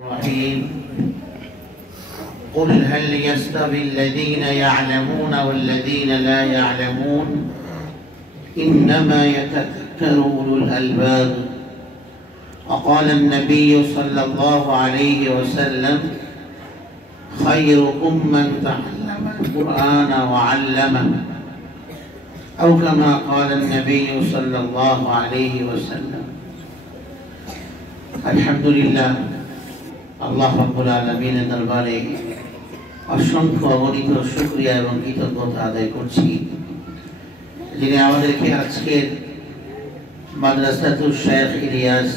الرحيم قل هل يستوي الذين يعلمون والذين لا يعلمون إنما يتذكر أولو الألباب وقال النبي صلى الله عليه وسلم خيركم من تعلم القرآن وعلمه أو كما قال النبي صلى الله عليه وسلم الحمد لله আল্লাহ রাব্বুল আলামিনের দরবারে অসংখ্য অগণিত শুকরিয়া এবং কৃতজ্ঞতা আদায় করছি যিনি আমাদেরকে আজকের মাদ্রাসাতুল শেখ ইলিয়াস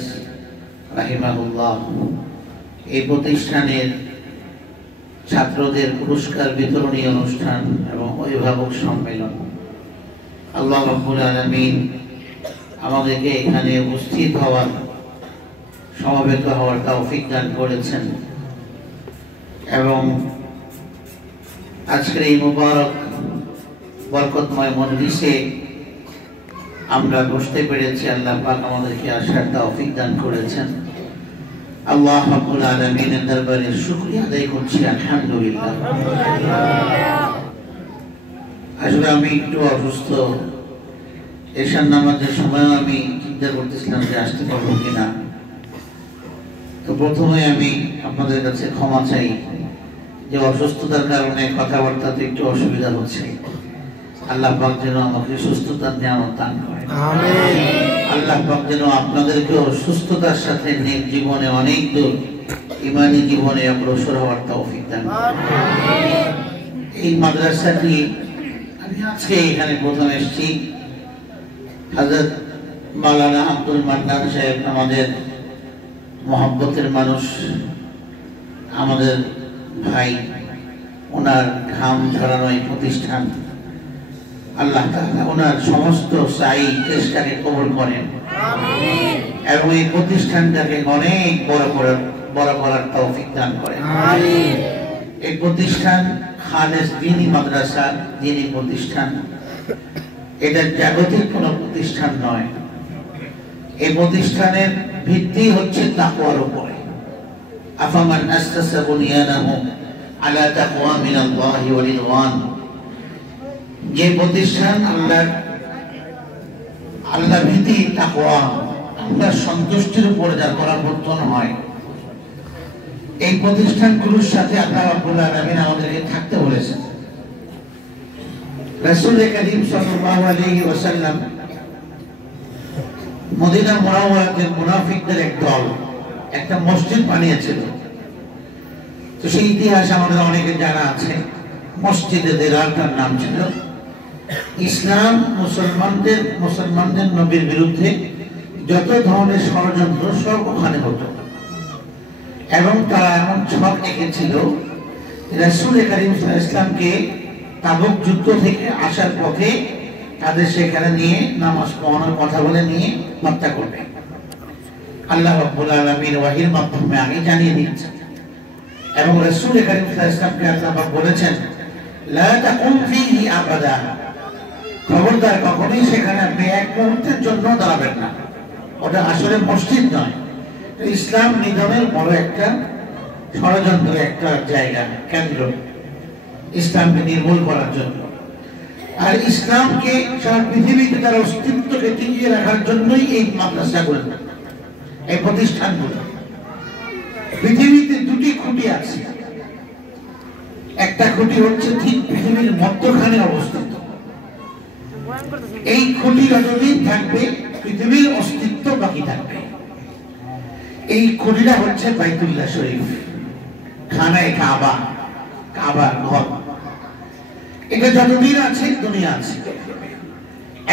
রাহিমাহুল্লাহ এই প্রতিষ্ঠানের ছাত্রদের পুরস্কার বিতরণী অনুষ্ঠান এবং অভিভাবক সম্মেলন আল্লাহ রাব্বুল আলামিন আমাদেরকে এখানে উপস্থিত হওয়ার সমবেত হওয়ার তৌফিক দান করেছেন এবং আজকের এই মুবারক বরকতময় মজলিসে আমরা বসতে পেরেছি। আল্লাহ পাক আমাদেরকে আসার তৌফিক দান করেছেন। আল্লাহ রাব্বুল আলামিনের দরবারে শুকরিয়া আদায় করছি, আলহামদুলিল্লাহ। আসলে আমি একটু অসুস্থ, এশার নামাজের সময় আমি চিন্তা করতেছিলাম যে আসতে পারবো কিনা। তো প্রথমে আমি আপনাদের কাছে ক্ষমা চাই যে অসুস্থতার কারণে কথাবার্তাতে একটু অসুবিধা হচ্ছে। আল্লাহ পাক যেন আমাকে সুস্থতার নিয়ামত দান করেন, আমিন। আল্লাহ পাক যেন আপনাদেরকেও সুস্থতার সাথে নেক জীবনে অনেক দূর ঈমানি জীবনে অগ্রসর হওয়ার তৌফিক দান করেন, আমিন। এই মাদ্রাসাটি আমি আজকে এখানে প্রথম এসেছি। হযরত মাওলানা আব্দুল মান্নান সাহেব আমাদের মহব্বতের মানুষ, আমাদের ভাই, ওনার ঘাম ঝরানো এই প্রতিষ্ঠান আল্লাহ তাআলা ওনার সমস্ত চাই চেষ্টাকে কবুল করেন, আমিন। এবং এই প্রতিষ্ঠানটাকে অনেক বড় করার তৌফিক দান করেন, আমিন। এই প্রতিষ্ঠান খালেস দ্বীনি মাদ্রাসা, দ্বীনি প্রতিষ্ঠান। এটা জাগতিক কোনো প্রতিষ্ঠান নয়। এই প্রতিষ্ঠানের ভিত্তি হচ্ছে তাকওয়ার উপরে। আফামান আসসাসা বুনিয়ানাহু আলা তাকওয়া মিনাল্লাহি ওয়া রিদওয়ান। যে প্রতিষ্ঠান আল্লাহ ভীতি, তাকওয়া, আল্লাহর সন্তুষ্টির উপরে যার পরাবর্তন হয়, এই প্রতিষ্ঠানগুলোর সাথে আল্লাহ রাব্বুল আলামিন আমাদেরকে থাকতে বলেছেন। রাসূল কারীম সাল্লাল্লাহু আলাইহি ওয়াসাল্লাম মদিনা মুনাওয়ারাতে মুনাফিকদের এক দল একটা মসজিদ বানিয়েছিল। তো সেই ইতিহাস আমাদের অনেকে জানা আছে। মসজিদে দিরারটার নাম ছিল। ইসলাম মুসলমানদের নবীর বিরুদ্ধে যত ধরনের ষড়যন্ত্র সব ওখানে হতো এবং তারা এমন ছক এঁকেছিল রাসূল কারীম সাল্লাল্লাহু আলাইহি ওয়াসাল্লামকে তাবুক যুদ্ধ থেকে আসার পথে তাদের সেখানে নিয়ে নামাজ পড়ানোর কথা বলে নিয়ে হত্যা করবে। আল্লাহ রাব্বুল আলামিন ওয়াহির মাধ্যমে আগে জানিয়ে দিয়েছেন এবং রাসূল কারীম সাল্লাল্লাহু আলাইহি ওয়াসাল্লামকে আল্লাহ বলেছেন লা তাকুম ফীহি আবাদা, খবরদার কখনোই সেখানে আপনি এক মুহূর্তের জন্য দাঁড়াবেন না। ওটা আসলে মসজিদ নয়, ইসলাম নিধনের বড় একটা ষড়যন্ত্র, একটা জায়গা, কেন্দ্র, ইসলামকে নির্মূল করার জন্য। আর ইসলামকে সারা পৃথিবীতে তার অস্তিত্বকে টিকিয়ে রাখার জন্যই এই মাদ্রাসাগুলো, এই প্রতিষ্ঠানগুলো। পৃথিবীতে দুটি খুঁটি আছে। একটা খুঁটি হচ্ছে ঠিক পৃথিবীর মধ্যখানে অবস্থিত। এই খুঁটি যতদিন থাকবে পৃথিবীর অস্তিত্ব বাকি থাকবে। এই খুঁটিটা হচ্ছে বাইতুল্লাহ শরীফ, খানায়ে কাবা, কাবার ঘর। এটা যতদিন আছে দুনিয়া আছে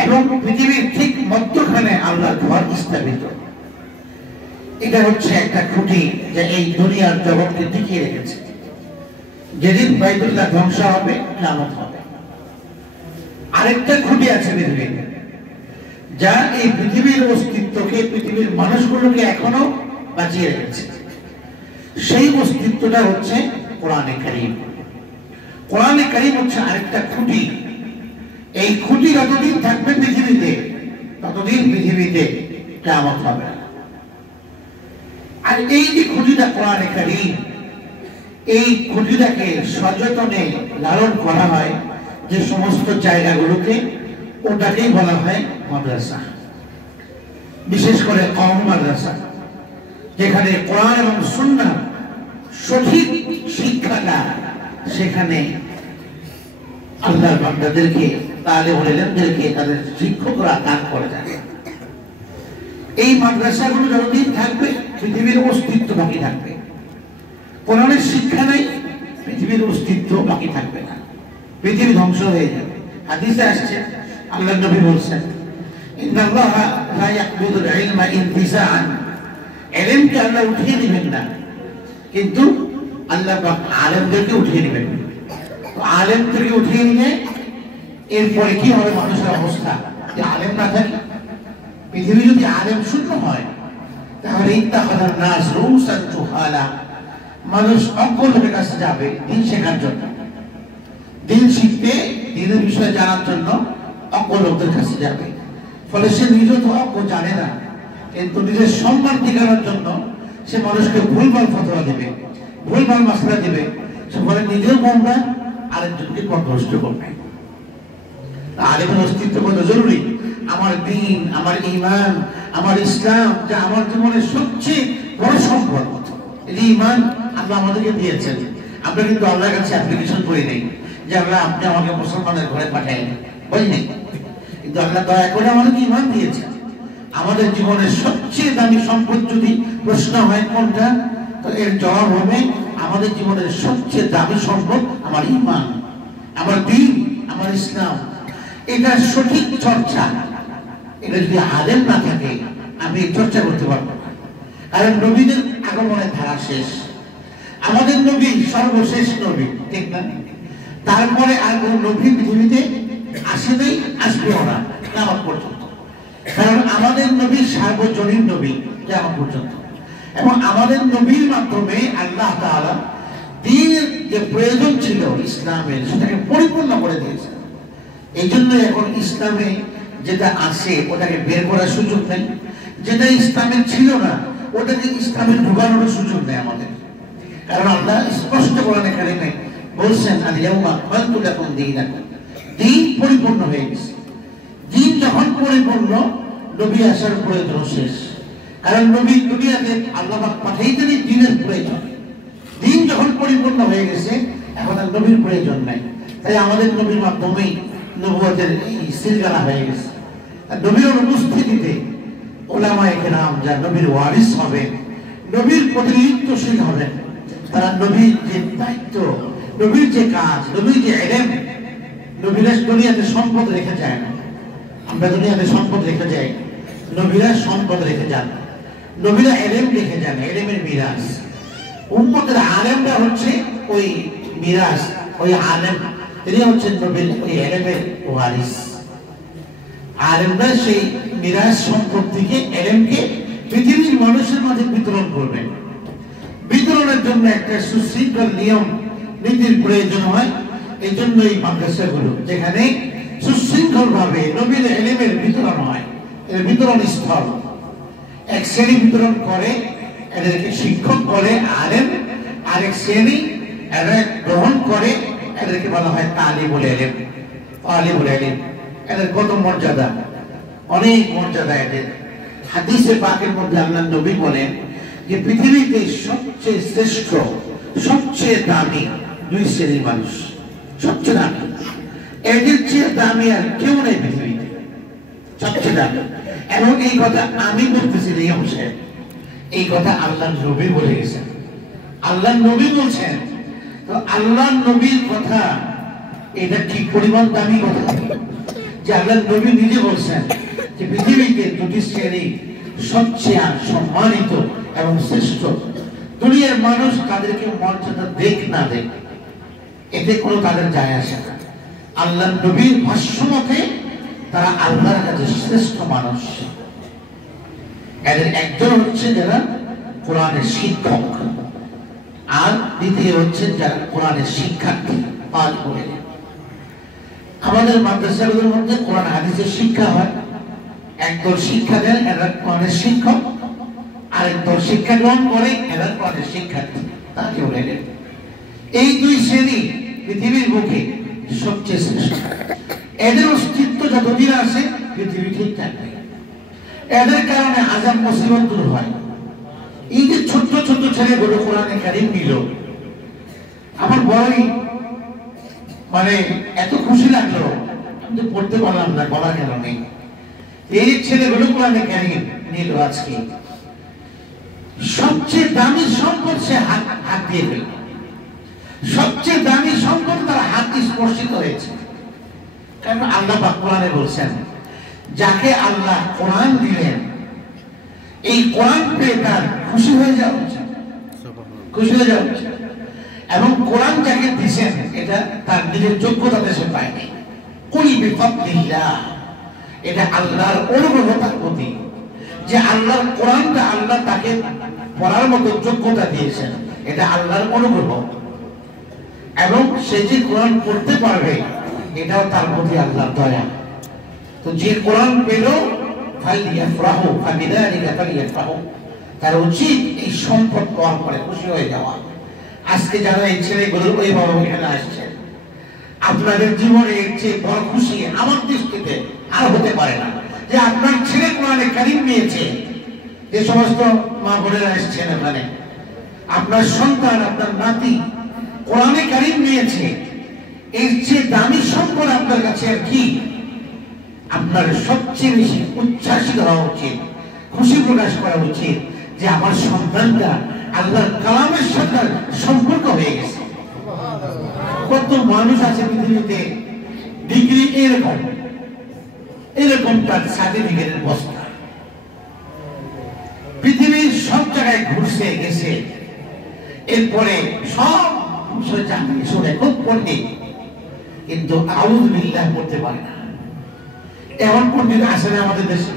এবং পৃথিবীর ঠিক মধ্যখানে আল্লাহর ঘর স্থাপিত। এটা হচ্ছে একটা খুঁটি যে এই দুনিয়ার জগৎকে টিকিয়ে রেখেছে। যেদিন বাইতুল্লাহ ধ্বংস হবে, কিয়ামত হবে। আরেকটা খুঁটি আছে পৃথিবীতে, যা এই পৃথিবীর অস্তিত্বকে, পৃথিবীর মানুষগুলোকে এখনো বাঁচিয়ে রেখেছে। সেই অস্তিত্বটা হচ্ছে কোরআনে কারীম। কোরআনে কারীম হচ্ছে আরেকটা খুঁটি। এই খুঁটি যতদিন থাকবে পৃথিবীতে ততদিন পৃথিবীতে কিয়ামত হবে। আর এই যে খুঁটিটা কোরআনে কারীম, এই খুঁটিটাকে সযত্নে লালন করা হয় যে সমস্ত জায়গাগুলোতে, ওটাকেই বলা হয় মাদ্রাসা। বিশেষ করে কওম মাদ্রাসা, যেখানে কোরআন এবং সুন্নাহ সঠিক শিক্ষাটা সেখানে আল্লাহর বান্দাদেরকে, তালিবুল ইলমদেরকে তাদের শিক্ষকরা দান করে যায়। এই মাদ্রাসাগুলো যতদিন থাকবে পৃথিবীর অস্তিত্ব বাকি থাকবে। কোরআনের শিক্ষা নাই, পৃথিবীর অস্তিত্ব বাকি থাকবে না, পৃথিবী ধ্বংস হয়ে যাবে। হাদিসে আসছে, আল্লাহর নবী বলছেন, ইন্নাল্লাহা লা ইয়াকবিদুল ইলমা ইনতিসাআন, ইলমকে আল্লাহ উঠিয়ে দিবেন না, কিন্তু আল্লাহ পাক আলেমদেরকে উঠিয়ে দিবেন। তো আলেম থেকে উঠিয়ে নিলে এরপরে কি হবে মানুষের অবস্থা? যে আলেম না থাকে, পৃথিবী যদি আলেম শূন্য হয়, তাহলে ইত্তাখাযান নাস রুসান জুহালা, মানুষ অজ্ঞ লোকের কাছে যাবে দিন শেখার জন্য, দিন শিখতে, দিনের বিষয়ে জানার জন্য অজ্ঞ লোকদের কাছে যাবে। ফলে সে নিজে তো অজ্ঞ, জানে না, কিন্তু নিজের সম্মান টিকানোর জন্য সে মানুষকে ভুলভাল ফতোয়া দেবে, ভুলভাল মাসলা দেবে। সে ফলে নিজেও গোমরা, আরেকজনকে পথভ্রষ্ট করবে। আলেমের অস্তিত্ব কত জরুরি। আমার দ্বীন, আমার ঈমান, আমার ইসলাম, যা আমার জীবনের সবচেয়ে বড় সম্পদ। এই ঈমান আল্লাহ আমাদেরকে দিয়েছেন। আমরা কিন্তু আল্লাহর কাছে অ্যাপ্লিকেশন করি নাই যে আল্লাহ আপনি আমাকে মুসলমানের ঘরে পাঠাইন, বলিনি। কিন্তু আল্লাহ দয়া করে আমাদেরকে ঈমান দিয়েছেন। আমাদের জীবনের সবচেয়ে দামি সম্পদ যদি প্রশ্ন হয় কোনটা, তো এর জবাব হবে আমাদের জীবনের সবচেয়ে দামি সম্পদ আমার ঈমান, আমার দ্বীন, আমার ইসলাম। এটা সঠিক চর্চা, এটা যদি আলেম না থাকে আমি চর্চা করতে পারবো না। কারণ নবীদের আগমনের ধারা শেষ, আমাদের নবী সর্বশেষ নবী, ঠিক না? তারপরে আর কোন নবী পৃথিবীতে আসে নাই, আসবেও না কিয়ামত পর্যন্ত। কারণ আমাদের নবী সার্বজনীন নবী কিয়ামত পর্যন্ত, এবং আমাদের নবীর মাধ্যমে আল্লাহ তাআলা দ্বীনের যে প্রয়োজন ছিল ইসলামের, সেটাকে পরিপূর্ণ করে দিয়েছেন। এই জন্য এখন ইসলামে যেটা আছে ওটাকে বের করার সুযোগ নেই, যেটা ইসলামের ছিল না ওটাকে ইসলামে ঢোকানোর সুযোগ নেই আমাদের। কারণ আল্লাহ স্পষ্ট কোরআনে কারিমে বলছেন, আল-ইয়াউমা আকমালতু লাকুম দীনাকুম, দ্বীন পরিপূর্ণ হয়ে গেছে। দ্বীন যখন পরিপূর্ণ, নবী আসার প্রয়োজন শেষ। কারণ নবী দুনিয়াতে আল্লাহ পাক পাঠাইতেনই দ্বীনের প্রয়োজন। দ্বীন যখন পরিপূর্ণ হয়ে গেছে, এখন আর নবীর প্রয়োজন নাই। তাই আমাদের নবীর মাধ্যমেই নবুয়তের সিলসিলা হয়ে গেছে। নবীর উপস্থিতিতে উলামায়ে কেরাম যা নবীর ওয়ারিস হবে, নবীর প্রতিনিধিত্বশীল হবেন, তারা নবীর যে দায়িত্ব, নবীর যে কাজ, নবীর যে ইলম, নবীরা দুনিয়াতে সম্পদ রেখে যায় না। আমরা দুনিয়াতে সম্পদ রেখে যাই, নবীরা সম্পদ রেখে যান, নবীরা ইলম রেখে যান, ইলমের মিরাস। উম্মতের আলেমরা হচ্ছে ওই মিরাস, ওই আলেম, তিনি হচ্ছেন নবীর ওই ইলমের ওয়ারিস। আলেমরা সেই মিরাস সম্পদ থেকে ইলমকে পৃথিবীর মানুষের মাঝে বিতরণ করবেন। বিতরণের জন্য একটা সুশৃঙ্খল নিয়ম নীতির প্রয়োজন হয়। এই জন্য এই মাদ্রাসাগুলো, যেখানে সুশৃঙ্খল ভাবে নবীর ইলমের বিতরণ হয়, এর বিতরণ স্থল। এক শ্রেণী বিতরণ করে, এদেরকে শিক্ষক করে আলেম, আরেক শ্রেণী এরা গ্রহণ করে, এদেরকে বলা হয় তালিবুল ইলম। তালিবুল ইলম, এদের কত মর্যাদা, অনেক মর্যাদা এদের। হাদিসে পাকের মধ্যে আল্লাহর নবী বলেন যে পৃথিবীতে সবচেয়ে শ্রেষ্ঠ, সবচেয়ে দামি দুই শ্রেণীর মানুষ, সবচেয়ে দামি, এদের চেয়ে দামি আর কেউ নেই পৃথিবীতে, সবচেয়ে দামি। এবং এই কথা আমি বলতেছি না, এই কথা আল্লাহর নবী বলে গেছেন, আল্লাহর নবী বলছেন। তো আল্লাহর নবীর কথা এটা ঠিক পরিমাণ দামি কথা যে আল্লাহর নবী নিজে বলছেন যে পৃথিবীতে দুটি শ্রেণী সবচেয়ে সম্মানিত এবং শ্রেষ্ঠ। দুনিয়ার মানুষ তাদেরকে মর্যাদা দেখ না দেখ, এতে কোনো তাদের যায় আসে না। আল্লাহর নবীর ভাষ্য মতে তারা আল্লাহর কাছে শ্রেষ্ঠ মানুষ। এদের একজন হচ্ছে যারা কোরআনের শিক্ষক, আর দ্বিতীয় হচ্ছে যারা কোরআনের শিক্ষার্থী। পাঁচ বলে আমাদের মাদ্রাসাগুলোর মধ্যে কোরআন হাদিসের শিক্ষা হয়, একদল শিক্ষা দেন এরা কোরআনের শিক্ষক, আরেক দল শিক্ষা গ্রহণ করে, এরা কোরআনের শিক্ষার্থী, তাকে বলে দেন। এই দুই শ্রেণী পৃথিবীর বুকে সবচেয়ে শ্রেষ্ঠ। এদের অস্তিত্ব যতদিন আসে পৃথিবী ঠিক থাকবে। এদের কারণে আযাব মুসিবত দূর হয়। এই যে ছোট্ট ছোট্ট ছেলেগুলো কোরআনে কারীম নিল, আমার বড়ই মানে এত খুশি লাগলো, কিন্তু পড়তে পারলাম না বলার কারণে। এই ছেলেগুলো কোরআনে কারীম নিল, আজকে সবচেয়ে দামি সম্পদ সে হাত দিয়ে ফেলল। সবচেয়ে দামি সম্পদ তার হাত স্পর্শিত হয়েছে। কারণ আল্লাহ পাক কোরআনে বলছেন, যাকে আল্লাহ কোরআন দিলেন, এই কোরআন পেয়ে তার খুশি হয়ে যাওয়া উচিত, খুশি হয়ে যাওয়া উচিত। এবং কোরআন যাকে দিয়েছেন, এটা তার নিজের যোগ্যতাতে সে পায়নি। কুল বিফাদলিল্লাহ, এটা আল্লাহর অনুগ্রহ তার প্রতি, যে আল্লাহর কোরআনটা আল্লাহ তাকে পড়ার মতো যোগ্যতা দিয়েছেন, এটা আল্লাহর অনুগ্রহ। এবং সে যে কোরআন পড়তে পারবে, এটাও তার প্রতি আল্লাহর দয়া। তো যে কোরআন পেল, ফালিয়াফরাহু ফাবিযালিকা ফালিয়াফরাহু, তার উচিত এই সম্পদ পাওয়ার পরে খুশি হয়ে যাওয়া। আজকে যারা এই ছেলেগুলোর অভিভাবক এখানে আসছেন, আপনাদের জীবনে এর চেয়ে বড় খুশি আমার দৃষ্টিতে আর হতে পারে না, যে আপনার ছেলে কোরআনে কারীম নিয়েছে। যে সমস্ত মা বোনেরা এসেছেন এখানে, আপনার সন্তান, আপনার নাতি কোরআনে কারীম নিয়েছে, এর চেয়ে দামি সম্পদ আপনার কাছে আর কি? আপনার সবচেয়ে বেশি উচ্ছ্বাসিত হওয়া উচিত, খুশি প্রকাশ করা উচিত, যে আমার সন্তানটা আল্লাহর কালামের সাথে সম্পর্ক হয়ে গেছে। কত মানুষ আছে পৃথিবীতে ডিগ্রি এরকম এরকম তার সার্টিফিকেটের বস্তা, পৃথিবীর সব জায়গায় ঘুরছে গেছে, এরপরে সব শুনে খুব পণ্ডিত, কিন্তু আউযু বিল্লাহ করতে পারে না। এমন পণ্ডিত আসে না আমাদের দেশে?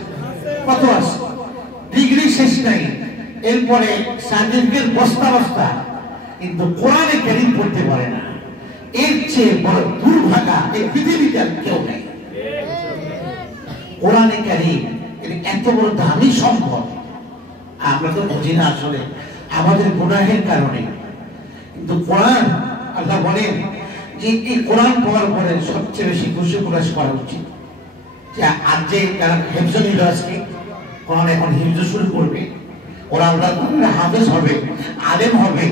কত আছে, ডিগ্রি শেষ নাই, এরপরে সার্টিফিকেট বস্তা বস্তা, কিন্তু কোরআনে কারীম পড়তে পারে না। এর চেয়ে বড় দুর্ভাগা এই পৃথিবীতে কেউ নেই। কোরআনে কারীম এত বড় দামি সম্পদ, আমরা তো বুঝি না আসলে আমাদের গুনাহের কারণে। কিন্তু কোরআন, আল্লাহ বলেন যে এই কোরআন পড়ার পরে সবচেয়ে বেশি খুশি প্রকাশ করা উচিত। যে আজ যে যারা হেফজ নিল, আজকে কোরআন এখন হিফজ শুরু করবে, ওরা আল্লাহ হাফেজ হবে, আলেম হবে,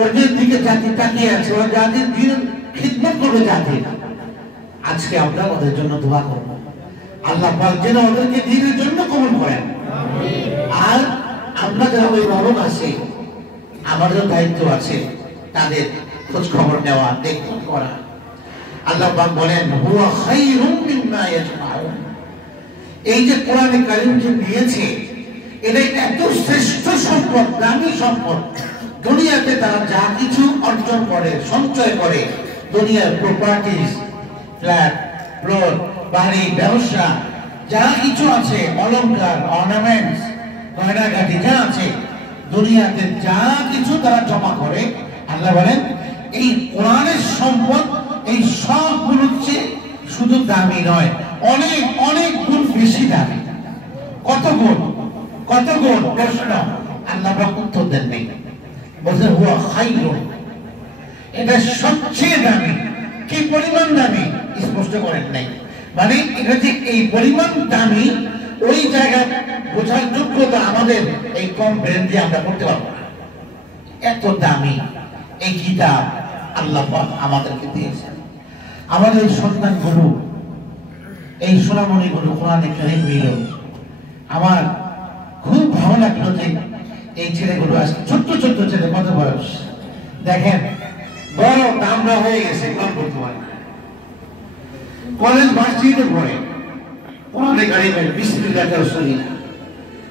ওদের দিকে জাতি তাকিয়ে আছে, ওরা জাতির দিন খিদমত করবে জাতি। আজকে আমরা ওদের জন্য দোয়া করব, আল্লাহ পাক যেন ওদেরকে দিনের জন্য কবুল করেন। আর আমরা যারা অভিভাবক আছে, আমাদের দায়িত্ব আছে তাদের খোঁজ খবর নেওয়া, দেখভাল করা। আল্লাহ পাক বলেন, হুয়া খায়রুম মিম্মা ইয়াজমাউন, এই যে কোরআনে কারীমকে নিয়েছে, এটা এত শ্রেষ্ঠ সম্পদ, দামি সম্পদ। দুনিয়াতে তারা যা কিছু অর্জন করে, সঞ্চয় করে, দুনিয়ার প্রপার্টিজ, ফ্ল্যাট, প্লট, বাড়ি, ব্যবসা, যা কিছু আছে, অলংকার, অর্নামেন্টস, গয়নাগাটি যা আছে, দুনিয়াতে যা কিছু তারা জমা করে, আল্লাহ বলেন এই কোরআনের সম্পদ এই সবগুলো চেয়ে শুধু দামি নয়, অনেক অনেক গুণ বেশি দামি। কত গুণ? কত গুণ? প্রশ্ন আল্লাহ উত্তর দেন নেই, বলছেন হুয়া খায়রুন, এটা সবচেয়ে দামি। কি পরিমাণ দামি স্পষ্ট করেন নাই, মানে এটা যে এই পরিমাণ দামি, ওই জায়গায় বোঝার যোগ্যতা আমাদের এই কম ব্রেন দিয়ে আমরা করতে পারবো না। এত দামি এই কিতাব আল্লাহ পাক আমাদেরকে দিয়েছেন। আমাদের সন্তান গুরু, এই সোনামণি গুরু কোরআনে কারীম নিল। আমার খুব ভালো লাগলো যে এই ছেলেগুলো আজকে ছোট্ট ছোট্ট ছেলে, কত বয়স দেখেন, বড় দামরা হয়ে গেছে, কলেজ ভার্সিটিতে পড়ে, কোরআনে কারীমের বিসমিল্লাহ রাসূলিল্লাহ,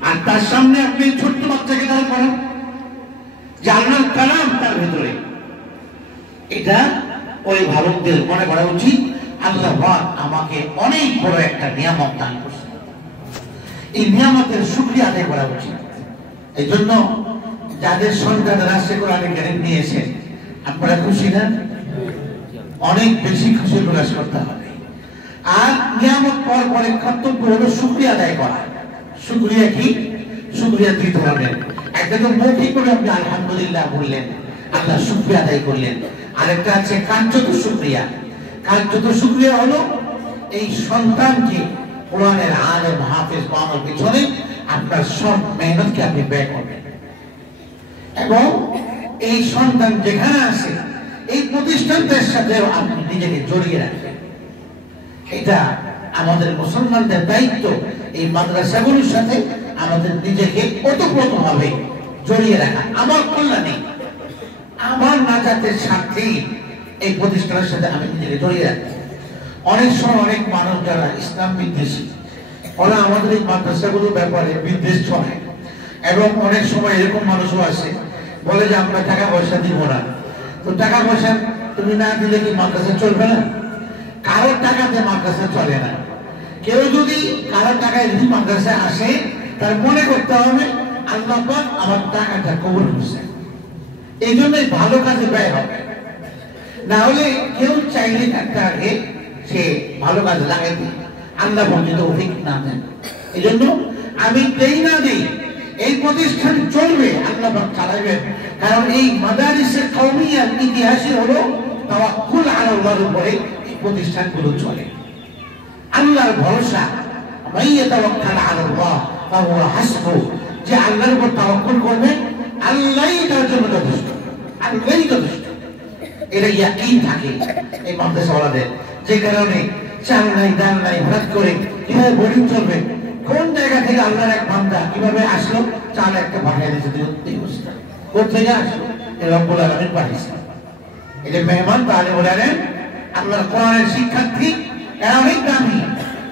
আর তার সামনে আপনি ছোট্ট বাচ্চাকে দাঁড় করেন যে আল্লাহর কালাম তার ভিতরে। এটা ওই ভারতদের মনে করা উচিত, আল্লাহ পাক আমাকে অনেক বড় একটা নিয়ামত দান করছে, এই নিয়ামতের শুকরিয়া আদায় করা উচিত। এই জন্য যাদের সন্তান রাষ্ট্রে কোরআনে কারীম নিয়েছে, আপনারা খুশি না? অনেক বেশি খুশি প্রকাশ করতে হবে। আর নিয়ামত পাওয়ার পরে কর্তব্য হলো শুকরিয়া আদায় করা। শুকরিয়া কি? শুকরিয়া দুই ধরনের। একটা তো মৌখিক করে আপনি আলহামদুলিল্লাহ বললেন, আল্লাহ শুকরিয়া আদায় করলেন। আরেকটা আছে কার্যত শুকরিয়া। কার্যত শুকরিয়া হলো এই সন্তানকে কোরআনের আলেম হাফেজ বানানোর পিছনে আপনার সব মেহনতকে আপনি ব্যয় করবেন, এবং এই সন্তান যেখানে আসে এই প্রতিষ্ঠানটার সাথে আপনি নিজেকে জড়িয়ে রাখবেন। এটা আমাদের মুসলমানদের দায়িত্ব। এই মাদ্রাসাগুলোর সাথে আমাদের নিজেকে ওতপ্রোতভাবে জড়িয়ে রাখা, আমার কল্যাণে, আমার নাজাতের স্বার্থেই এই প্রতিষ্ঠানের সাথে আমি নিজেকে জড়িয়ে রাখি। অনেক সময় অনেক মানুষ যারা ইসলাম বিদ্বেষী, ওরা আমাদের এই মাদ্রাসাগুলোর ব্যাপারে বিদ্বেষ ছড়ায়, এবং অনেক সময় এরকম মানুষও আসে বলে যে আমরা টাকা পয়সা দিব না। তো টাকা পয়সা তুমি না দিলে কি মাদ্রাসা চলবে না? কারোর টাকাতে মাদ্রাসা চলে না। কেউ যদি কারোর টাকায় যদি মাদ্রাসা আসে, তার মনে করতে হবে আল্লাহ পাক আমার টাকাটা কবুল করছে, এই জন্যই ভালো কাজে ব্যয় হবে। না হলে কেউ চাইলে একটা আগে সে ভালো কাজে লাগাই দিই, আল্লাহ বঞ্চিত অধিক না দেন। এই জন্য আমি দেই না দিই, এই প্রতিষ্ঠান চলবে, আল্লাহ পাক চালাবেন। কারণ এই মাদারিসের কওমিয়ার ইতিহাসই হলো তাওয়াক্কুল আলাল্লাহর উপরে এই প্রতিষ্ঠানগুলো চলে। আল্লাহর ভরসা, মাইয়া তাওয়াক্কাল আলাল্লাহ ফাহুয়া হাসবু, যে আল্লাহর উপর তাওয়াক্কুল করবে আল্লাহই তার জন্য যথেষ্ট, আল্লাহই যথেষ্ট। এটা ইয়াকিন থাকে এই মাদ্রাসাওয়ালাদের, যে কারণে চাল নাই ডাল নাই হঠাৎ করে কিভাবে বোর্ডিং চলবে, কোন জায়গা থেকে আল্লাহর এক বান্দা কিভাবে আসলো, চাল একটা পাঠিয়ে দিয়েছে, কোথেকে আসলো? রব্বুল আলামিন পাঠিয়েছে। এই যে মেহমান তাহলে বলেন আল্লাহর কোরআনের শিক্ষার্থী, এরা অনেক দামি,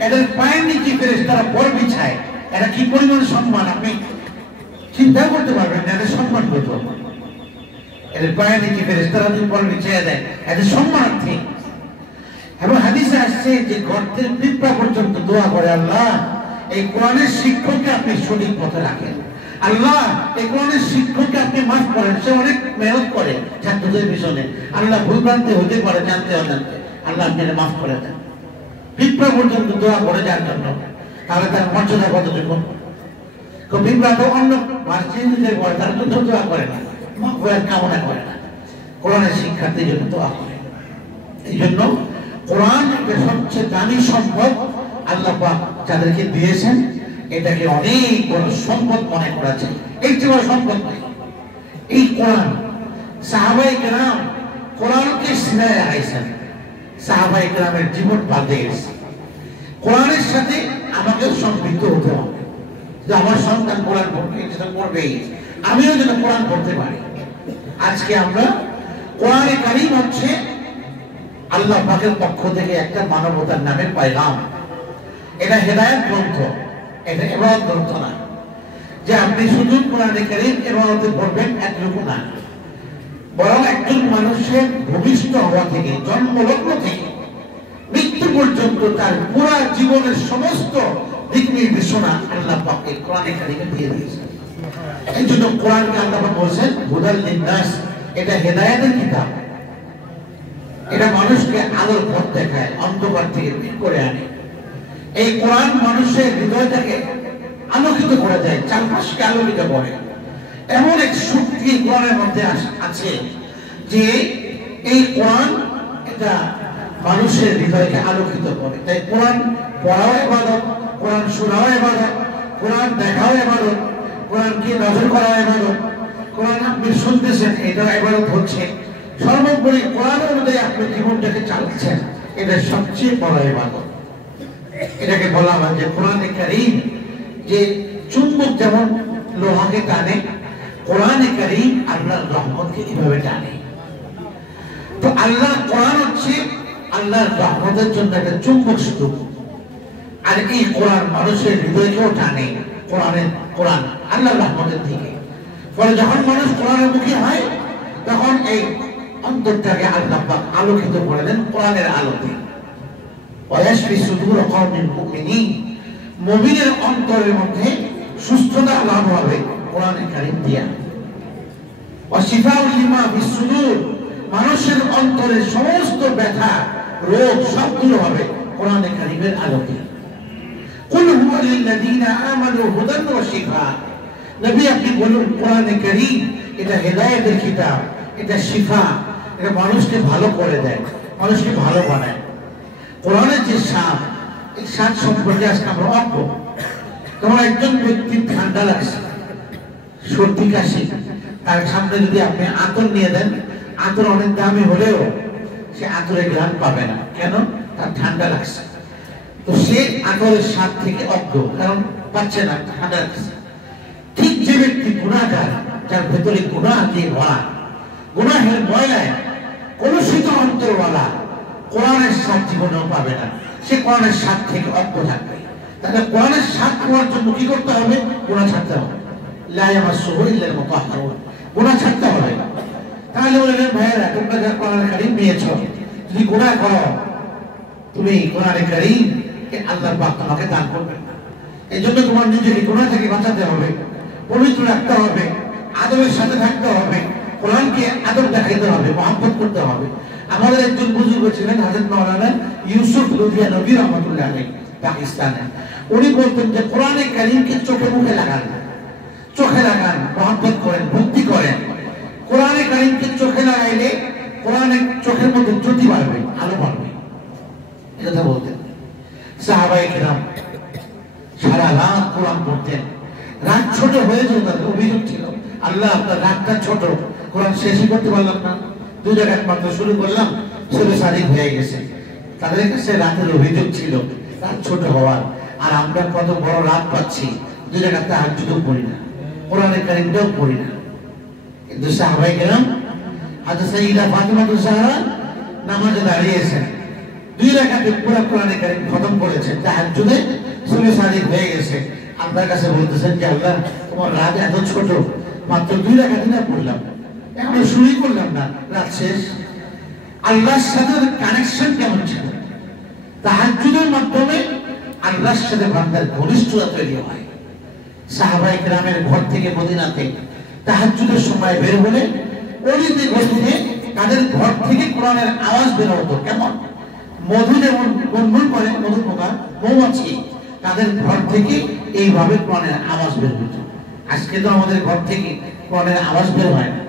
এদের পায়ের নিচে ফেরেশতারা পর বিছায়, এরা কি পরিমাণ সম্মান আপনি চিন্তা করতে পারবেন না। এদের সম্মান করতে হবে, এদের পায়ের নিচে ফেরেশতারা যদি পর বিছায় দেয়, এদের সম্মানার্থে। এবং হাদিসে আসছে যে গর্তের পিঁপড়া পর্যন্ত দোয়া করে, আল্লাহ এই কোরআনের শিক্ষককে আপনি সঠিক পথে রাখেন, আল্লাহ এই কোরআনের শিক্ষককে আপনি মাফ করেন, সে অনেক মেহনত করে ছাত্রদের পিছনে, আল্লাহ ভুলভ্রান্তি হতে পারে জানতে অজান্তে, আল্লাহ আপনি মাফ করে দেন। পিঁপড়া পর্যন্ত দোয়া করে যার জন্য, তাহলে তার মর্যাদা কতটুকু? পিঁপড়া তো অন্য মার্জিনদের পরে তার তো দোয়া করে না, মাফ করার কামনা করে না, কোরআনের শিক্ষার্থীর জন্য দোয়া করে। এই জন্য কোরআন সবচেয়ে দামি সম্পদ আল্লাহ পাক যাদেরকে দিয়েছেন, এটাকে অনেক বড় সম্পদ মনে করা যায়, এর চেয়ে বড় সম্পদ নাই। এই কোরআন সাহাবায়ে কেরাম কোরআনকে সিনায় আইছেন, সাহাবায়ে কেরামের জীবন পাল্টে গেছে। কোরআনের সাথে আমাকে সম্পৃক্ত হতে হবে, যে আমার সন্তান কোরআন পড়বেই, আমিও যেন কোরআন পড়তে পারি। আজকে আমরা কোরআনে কারীম হচ্ছে আল্লাহ পাকের পক্ষ থেকে একটা মানবতার নামে পয়গাম। এটা হেদায়েত গ্রন্থ, এটা ইবাদত গ্রন্থ না, যে আপনি শুধু কোরআনে কারীম ইবাদতে পড়বেন এতটুকু না, বরং একজন মানুষের ভূমিষ্ঠ হওয়া থেকে, জন্মলগ্ন থেকে মৃত্যু পর্যন্ত তার পুরো জীবনের সমস্ত দিক নির্দেশনা আল্লাহ পাক এই কোরআনে কারীমে দিয়ে দিয়েছেন। এই জন্য কোরআনকে আল্লাহ পাক বলেছেন হুদাল লিন্নাস, এটা হেদায়েতের কিতাব, এটা মানুষকে আলোর পথ দেখায়, অন্ধকার থেকে বের করে আনে। এই কোরআন মানুষের হৃদয়টাকে আলোকিত করে দেয়, চারপাশকে আলোকিত করে। এমন এক শক্তি কোরআনের মধ্যে আছে যে এই কোরআন এটা মানুষের হৃদয়কে আলোকিত করে। তাই কোরআন পড়াও ইবাদত, কোরআন শোনাও ইবাদত, কোরআন দেখাও ইবাদত, কোরআনকে নজর করাও ইবাদত, কোরআন আপনি শুনতেছেন এটাও ইবাদত হচ্ছে। সর্বোপরি কোরআন অনুযায়ী আপনি জীবনটাকে চালাচ্ছেন, এটা সবচেয়ে বড় ইবাদত। এটাকে বলা হয় যে কোরআনে কারীম যে চুম্বক যেমন লোহাকে টানে, কোরআনে কারীম আল্লাহর রহমতকে এভাবে টানে। তো আল্লাহ কোরআন হচ্ছে আল্লাহর রহমতের জন্য একটা চুম্বক স্তূপ, আর এই কোরআন মানুষের হৃদয়কেও টানে, কোরআন আল্লাহর রহমতের দিকে। ফলে যখন মানুষ কোরআনের মুখী হয়, তখন এই অন্তরটাকে আল্লাহ পাক আলোকিত করে দেন কোরআনের আলোতে। ওয়ায়াশফি সুদূর কওমিন মুমিনিন, মুমিনের অন্তরের মধ্যে সুস্থতা লাভ হবে কোরআনে কারীম দিয়া। ওয়াশিফাউল লিমা ফিস সুদূর, মানুষের অন্তরের সমস্ত ব্যথা রোগ সবগুলো হবে কোরআনে কারীমের আলোকে। কুল হুয়া লিল্লাযীনা আমানু হুদান ওয়া শিফা, নবী আপনি বলুন কোরআনে কারীম এটা হেদায়েতের কিতাব, এটা শিফা, এটা মানুষকে ভালো করে দেয়, মানুষকে ভালো বানায়। কোরআনের যে স্বাদ, এই স্বাদ সম্পর্কে আজকে আমরা অজ্ঞ। তোমার একজন ব্যক্তির ঠান্ডা লাগছে, সর্দি কাশি, তার সামনে যদি আপনি আতর নিয়ে দেন, আতর অনেক দামি হলেও সে আতরের ঘ্রাণ পাবে না। কেন? তার ঠান্ডা লাগছে। তো সে আতরের স্বাদ থেকে অজ্ঞ, কারণ পাচ্ছে না, ঠান্ডা লাগছে। ঠিক যে ব্যক্তি গুনাহগার, যার ভেতরে গুনাহ দিয়ে ভরা, গুনাহের ময়লায় কলুষিত অন্তরওয়ালা, কোরআনের স্বাদ জীবনেও পাবে না। সে কোরআনের স্বাদ থেকে অজ্ঞ থাকবে। তাহলে কোরআনের স্বাদ পাওয়ার জন্য কি করতে হবে? গুনাহ ছাড়তে হবে। লা ইয়ামাসসুহু ইল্লাল মুতাহহারুন, গুনাহ ছাড়তে হবে। তাহলে বললেন ভাইয়েরা, তোমরা যা কোরআন কারীম নিয়েছ, যদি গুনাহ করো, তুমি কোরআন কারীম আল্লাহ পাক তোমাকে দান করবেন না। এই জন্য তোমার নিজেকে গুনাহ থেকে বাঁচাতে হবে, পবিত্র রাখতে হবে, আদবের সাথে থাকতে হবে, কোরআনকে আদব দেখাইতে হবে, মহব্বত করতে হবে। আমাদের একজন বুজুর্গ ছিলেন হযরত মাওলানা ইউসুফ লুধিয়ানবী রাহমাতুল্লাহ আলাইহি, পাকিস্তানে। উনি বলতেন যে কোরআনে কারীমকে চোখে মুখে লাগান, চোখে লাগান, মহব্বত করেন, ভক্তি করেন। কোরআনে কারীমকে চোখে লাগাইলে কোরআনে চোখের মধ্যে জ্যোতি বাড়বে, আলো বাড়বে। এই কথা বলতেন। সাহাবায়ে কেরাম সারা রাত কোরআন পড়তেন। রাত ছোট হয়ে যেত, তাদের অভিযোগ ছিল, আল্লাহ আপনার রাতটা ছোট, কোরআন শেষই করতে পারলাম না, 2 রাকাত মাত্র শুরু করলাম, ষোলো সাদিক হয়ে গেছে। তাদের কাছে রাতের অভিযোগ ছিল রাত ছোট হওয়ার। আর আমরা কত বড় রাত পাচ্ছি, 2 রাকাত তাহাজ্জুদও পড়ি না, কোরআনে কারীমটাও পড়ি না। কিন্তু সাহাবায়ে কেরাম, হযরত সাইয়্যিদা ফাতিমা জাহরা নামাজে দাঁড়িয়েছেন, 2 রাকাতে পুরো কোরআনে কারীম খতম করেছেন, তাহাজ্জুদে ষোলো সাদিক হয়ে গেছে। আপনার কাছে বলতেছেন যে আল্লাহ তোমার রাত এত ছোট, মাত্র 2 রাকাত না পড়লাম, এখনো শুরুই করলাম না, রাত শেষ। আল্লাহর সাথে কানেকশন কেমন ছিল? তাহাজ্জুদের মাধ্যমে আল্লাহর সাথে বান্দার ঘনিষ্ঠতা তৈরি হয়। সাহাবায়ে কেরামের ঘর থেকে মদিনাতে তাহাজ্জুদের সময় বের হলে অলিতে গলিতে তাদের ঘর থেকে কোরআনের আওয়াজ বের হতো। কেমন? মধু যেমন গুনগুন করে, মধু পোকা, মৌমাছি, তাদের ঘর থেকে এইভাবে কোরআনের আওয়াজ বের হতো। আজকে তো আমাদের ঘর থেকে কোরআনের আওয়াজ বের হয় না।